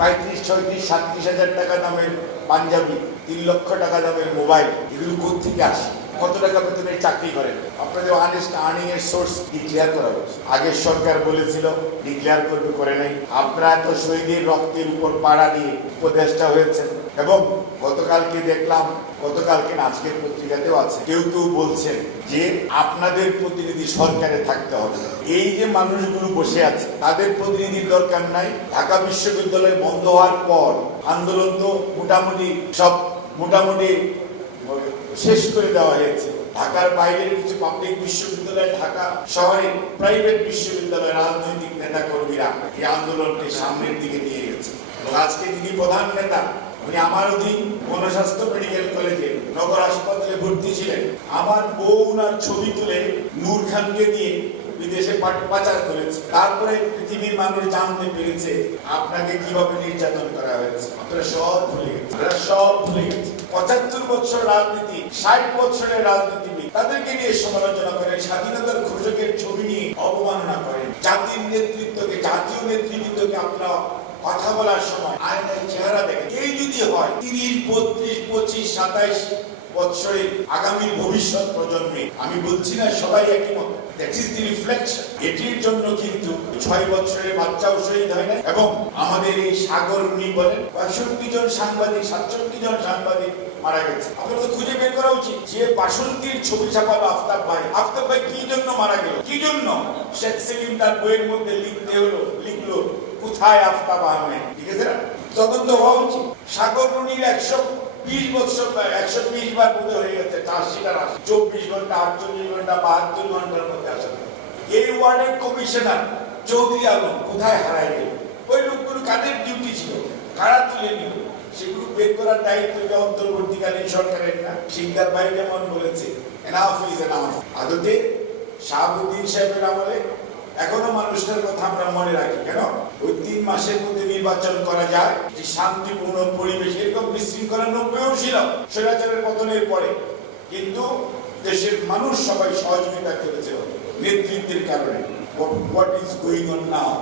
35, 36, 37 টাকা দামের পাঞ্জাবি, 3 লক্ষ টাকা দামের মোবাইল, এগুলো কোথেকে আসে? কত টাকা বেতনে চাকরি করেন? আপনাদের অনেস্ট আর্নিং এর সোর্স ডিক্লেয়ার করা হয়েছে। আগের সরকার বলেছিল ডিক্লেয়ার করবে, করে নাই। আপনারা তো শহীদের রক্তের উপর পাড়া দিয়ে উপদেষ্টা হয়েছেন, এবং গতকালকে দেখলাম, গতকালকে আজকের পত্রিকাতেও আছে, কেউ কেউ বলছেন যে আপনাদের প্রতিনিধি সরকারে থাকতে হবে। এই যে মানুষগুলো বসে আছে, তাদের প্রতিনিধির দরকার নাই। ঢাকা বিশ্ববিদ্যালয় বন্ধ হওয়ার পর আন্দোলন তো মোটামুটি শেষ করে দেওয়া হয়েছে। ঢাকার বাইরের কিছু পাবলিক বিশ্ববিদ্যালয়, ঢাকা শহরের প্রাইভেট বিশ্ববিদ্যালয়ের রাজনৈতিক নেতা কর্মীরা এই আন্দোলনকে সামনের দিকে নিয়ে গেছে। আজকে যিনি প্রধান নেতা, উনি আমার অধীন গণস্বাস্থ্য মেডিকেল কলেজে নগর হাসপাতালে ভর্তি ছিলেন। আমার বউ উনার ছবি তুলে নূর খানকে দিয়ে বিদেশে পাচার করেছে। তারপরে পৃথিবীর মানুষ জানতে পেরেছে আপনাকে কিভাবে নির্যাতন করা হয়েছে। আপনারা সব ভুলে গেছে। 75 বছর রাজনীতি, 60 বছরের রাজনীতিবিদ, তাদেরকে নিয়ে সমালোচনা করেন, স্বাধীনতার ঘোষকের ছবি নিয়ে অবমাননা করেন। জাতির নেতৃত্বকে, জাতীয় নেতৃবৃন্দকে আপনারা কথা বলার সময় আয়নায় চেহারা দেখেন। এই যদি হয় 30, 32, 25, 27 বছরের আগামী ভবিষ্যৎ প্রজন্মে, আমি বলছি না সবাই একই মত, দ্যাট ইজ দি রিফ্লেকশন। এটির জন্য কিন্তু 6 বছরের বাচ্চাও শহীদ হয় না, এবং আমাদের এই সাগর উনি বলেন 65 জন সাংবাদিক, 67 জন সাংবাদিক মারা গেছে। আপনাদের তো খুঁজে বের করা উচিত যে 62র ছবি ছাপালো আফতাব ভাই কি জন্য মারা গেল, কি জন্য? শেখ সেলিম তার বইয়ের মধ্যে লিখলো কোথায় আফতাব আহমেদ, ঠিক আছে না? তদন্ত হওয়া উচিত। সাগর রুনির 120 বছর, 120 বার বোধ হয়ে গেছে চার্জশিট আর 24 ঘন্টা, 48 ঘন্টা, 72 ঘন্টার মধ্যে আসে। এই ওয়ার্ডের কমিশনার চৌধুরী আলম কোথায় হারায় গেল? ওই লোকগুলো কাদের ডিউটি ছিল, কারা তুলে নিল? সেগুলো বের করার দায়িত্ব অন্তর্বর্তীকালীন সরকারের না। সিকদার ভাই যেমন বলেছে, এনাফ ইজ এনাফ। আদতে শাহাবুদ্দিন সাহেবের আমলে এখনো মানুষটার কথা আমরা মনে রাখি। কেন? ওই 3 মাসের মধ্যে নির্বাচন করা যায়, যে শান্তিপূর্ণ পরিবেশ, এরকম বিশৃঙ্খলা 90-ও ছিল স্বৈরাচারের পতনের পরে, কিন্তু দেশের মানুষ সবাই সহযোগিতা করেছিল নেতৃত্বের কারণে। What is going on now?